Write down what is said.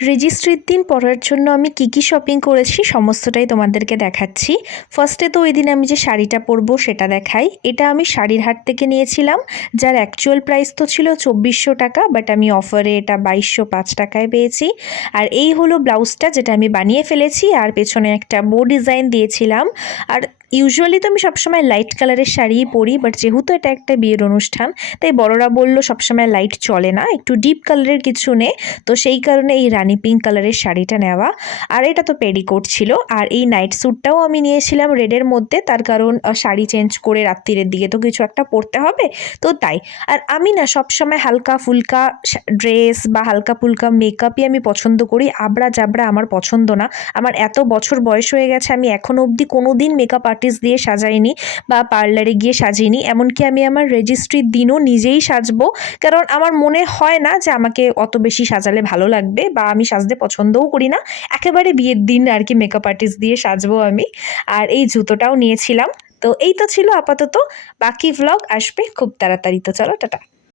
রেজিস্ট্রির দিন পরার জন্য আমি কী শপিং করেছি সমস্তটাই তোমাদেরকে দেখাচ্ছি। ফার্স্টে তো ওই দিন আমি যে শাড়িটা পরবো সেটা দেখাই। এটা আমি শাড়ির হাট থেকে নিয়েছিলাম, যার অ্যাকচুয়াল প্রাইস তো ছিল 2400 টাকা, বাট আমি অফারে এটা 2205 টাকায় পেয়েছি। আর এই হলো ব্লাউজটা, যেটা আমি বানিয়ে ফেলেছি, আর পেছনে একটা বো ডিজাইন দিয়েছিলাম। আর ইউজুয়ালি তো আমি সবসময় লাইট কালারের শাড়িই পরি, বাট যেহেতু এটা একটা বিয়ের অনুষ্ঠান তাই বড়রা বললো সবসময় লাইট চলে না, একটু ডিপ কালারের কিছু নে। তো সেই কারণে এই রানি পিঙ্ক কালারের শাড়িটা নেওয়া। আর এটা তো পেডিকোট ছিল। আর এই নাইট স্যুটটাও আমি নিয়েছিলাম রেডের মধ্যে, তার কারণ শাড়ি চেঞ্জ করে রাত্রিরের দিকে তো কিছু একটা পরতে হবে, তো তাই। আর আমি না সবসময় হালকা ফুলকা ড্রেস বা হালকা ফুলকা মেকআপই আমি পছন্দ করি, আবড়া জাবড়া আমার পছন্দ না। আমার এত বছর বয়স হয়ে গেছে, আমি এখনও অবধি কোনো দিন মেকআপ আর্টিস্ট দিয়ে সাজাইনি বা পার্লারে গিয়ে সাজিনি। এমনকি আমি আমার রেজিস্ট্রির দিনও নিজেই সাজবো, কারণ আমার মনে হয় না যে আমাকে অত বেশি সাজালে ভালো লাগবে, বা আমি সাজতে পছন্দও করি না। একেবারে বিয়ের দিন আর কি মেকআপ আর্টিস্ট দিয়ে সাজবো আমি। আর এই জুতোটাও নিয়েছিলাম। তো এই তো ছিল আপাতত, বাকি ভ্লগ আসবে খুব তাড়াতাড়ি। তো চলো টাটা।